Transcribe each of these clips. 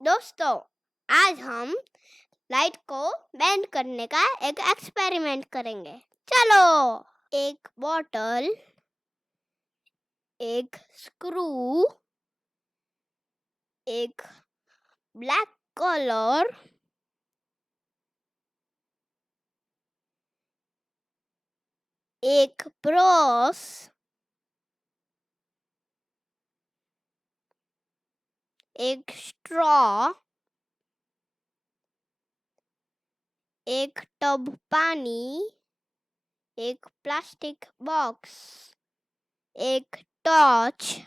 दोस्तों, आज हम लाइट को बेंड करने का एक एक्सपेरिमेंट करेंगे। चलो, एक बॉटल, एक स्क्रू, एक ब्लैक कलर, एक ब्रश, एक स्ट्रॉ, एक टब पानी, एक प्लास्टिक बॉक्स, एक टॉर्च,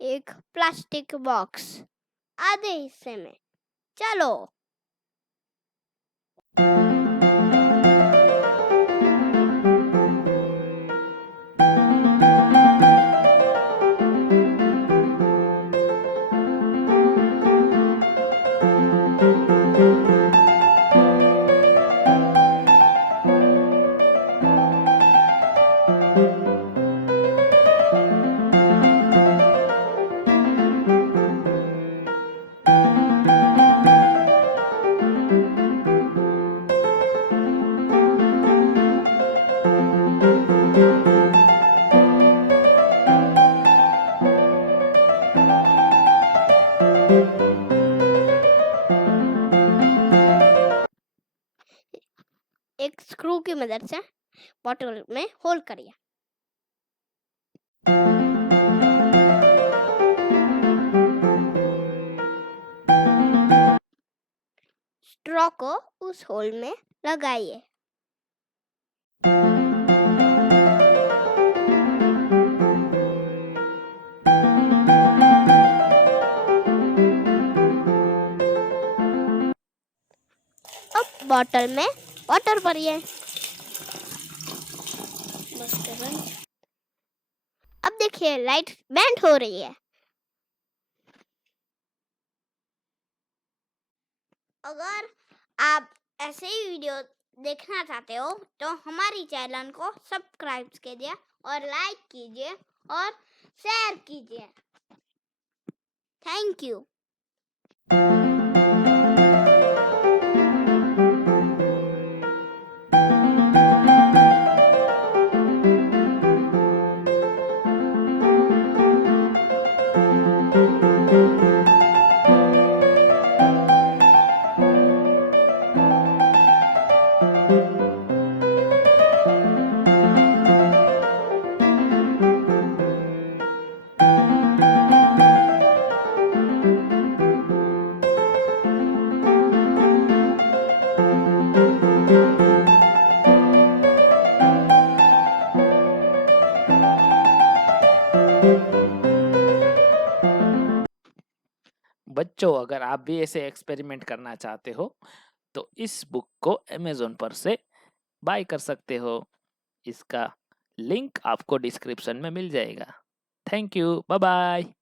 एक प्लास्टिक बॉक्स आधे हिस्से में। चलो, एक स्क्रू की मदद से बॉटल में होल करिए। स्ट्रॉ को उस होल में लगाइए। अब बॉटल में वाटर भरिए। अब देखिए, लाइट बेंड हो रही है। अगर आप ऐसे ही वीडियो देखना चाहते हो तो हमारी चैनल को सब्सक्राइब कीजिए और लाइक कीजिए और शेयर कीजिए। Thank you. बच्चों, अगर आप भी ऐसे एक्सपेरिमेंट करना चाहते हो तो इस बुक को अमेज़न पर से बाय कर सकते हो। इसका लिंक आपको डिस्क्रिप्शन में मिल जाएगा। Thank you, bye bye.